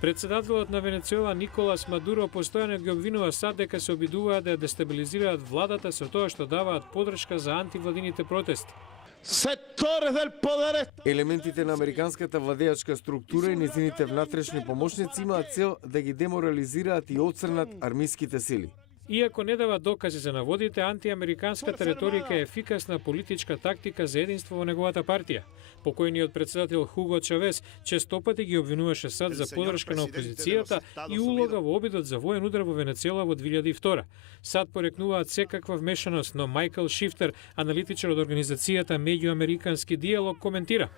Председателот на Венецуела Николас Мадуро постојано ги обвинува САД дека се обидуваат да ја дестабилизираат владата со тоа што даваат подршка за антивладините протести. Елементите на американската владеачка структура и незините внатрешни помошници имаат цел да ги деморализираат и отцрнат армиските сили. Иако не дава докази за наводите, антиамериканската реторика е ефикасна политичка тактика за единство во неговата партија. Покојниот председател Хуго Чавес честопати ги обвинуваше САД за подршка на опозицијата и улога во обидот за воен удар во Венецуела во 2002. САД порекнуваат секаква вмешаност, но Майкл Шифтер, аналитичар од организацијата Меѓуамерикански диалог, коментира.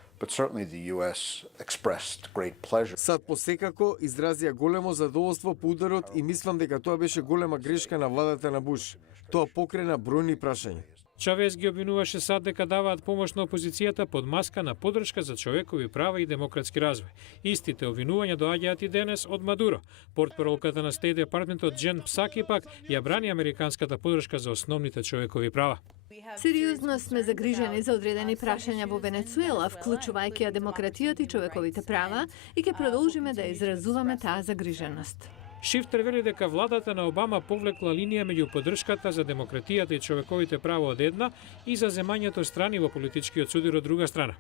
САД посекако изразија големо задоволство по ударот и мислам дека тоа беше голема грешка на владата на Буш. Тоа покрена бројни прашања. Чавес ги обвинуваше САД дека даваат помош на опозицијата под маска на поддршка за човекови права и демократски развој. Истите обвинувања доаѓаат и денес од Мадуро. Портпаролката на Стейт Департментот Джен Псаки пак ја брани американската поддршка за основните човекови права. Сериозно сме загрижени за одредени прашања во Венецуела, вклучувајќи ја демократијата и човековите права, и ќе продолжиме да изразуваме таа загриженост. Шифтер вели дека владата на Обама повлекла линија меѓу поддршката за демократијата и човековите права од една и за земањето страни во политичкиот судир од друга страна.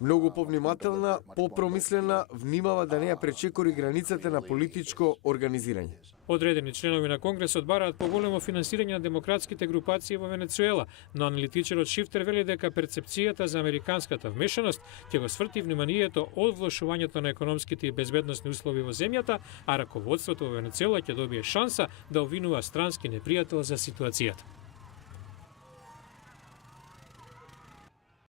Многу повнимателна, попромислена, внимава да не ја пречекори границата на политичко организирање. Одредени членови на Конгресот бараат поголемо финансирање на демократските групации во Венецуела, но аналитичарот Шифтер вели дека перцепцијата за американската вмешаност ќе го сврти вниманието од влошувањето на економските и безбедносни услови во земјата, а раководството во Венецуела ќе добие шанса да обвинува странски непријател за ситуацијата.